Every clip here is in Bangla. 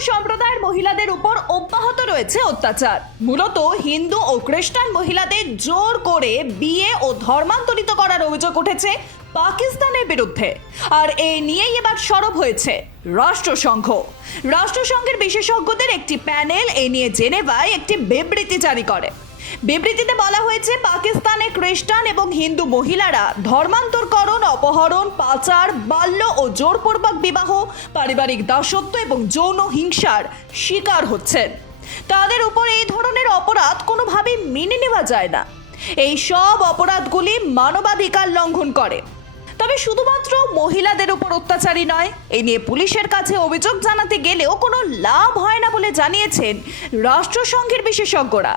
সম্প্রদায়ের মহিলাদের উপর অব্যাহত রয়েছে অত্যাচার। মূলত হিন্দু ও খ্রিস্টান মহিলাদের জোর করে বিয়ে ও ধর্মান্তরিত করার অভিযোগ উঠেছে পাকিস্তানের বিরুদ্ধে। আর এই নিয়েই এবার সরব হয়েছে রাষ্ট্রসংঘ। রাষ্ট্রসংঘের বিশেষজ্ঞদের একটি প্যানেল এ নিয়ে জেনেভায় একটি বিবৃতি জারি করে। বিবৃতিতে বলা হয়েছে, পাকিস্তানে খ্রিস্টান এবং হিন্দু মহিলারা ধর্মান্তরকরণ অপহরণ, পাচার, বাল্য ও জোরপূর্বক বিবাহ, পারিবারিক দাসত্ব এবং যৌন হিংসার শিকার হচ্ছেন। তাদের উপর এই ধরনের অপরাধ কোনোভাবেই মেনে নেওয়া যায় না। এই সব অপরাধগুলি মানবাধিকার লঙ্ঘন করে। তবে শুধুমাত্র মহিলাদের উপর অত্যাচারী নয় এই নিয়ে পুলিশের কাছে অভিযোগ জানাতে গেলেও কোনো লাভ হয় না বলে জানিয়েছেন রাষ্ট্রসংঘের বিশেষজ্ঞরা।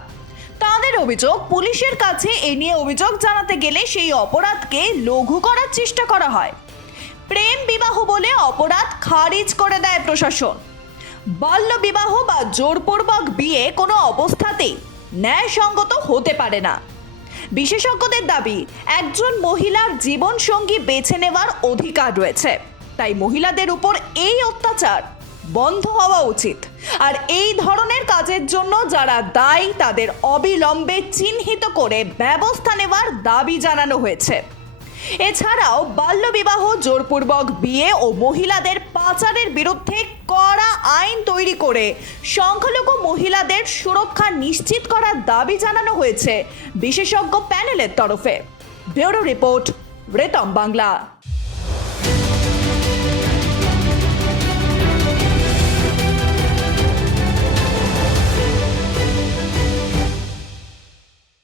তাদের অভিযোগ, পুলিশের কাছে এ নিয়ে অভিযোগ জানাতে গেলে সেই অপরাধকে লঘু করার চেষ্টা করা হয়। প্রেম বিবাহ বলে অপরাধ খারিজ করে দেয় প্রশাসন। বাল্য বিবাহ বা জোরপূর্বক বিয়ে কোনো অবস্থাতেই ন্যায়সঙ্গত হতে পারে না। বিশেষজ্ঞদের দাবি, একজন মহিলার জীবন সঙ্গী বেছে নেওয়ার অধিকার রয়েছে। তাই মহিলাদের উপর এই অত্যাচার বন্ধ হওয়া উচিত। আর এই ধরনের কাজের জন্য যারা দায়ী, তাদের অবিলম্বে চিহ্নিত করে ব্যবস্থা নেওয়ার দাবি জানানো হয়েছে। এছাড়াও বাল্যবিবাহ, জোরপূর্বক বিয়ে ও মহিলাদের পাচারের বিরুদ্ধে কড়া আইন তৈরি করে সংখ্যালঘু মহিলাদের সুরক্ষা নিশ্চিত করার দাবি জানানো হয়েছে বিশেষজ্ঞ প্যানেলের তরফে। ব্যুরো রিপোর্ট, রেতম বাংলা।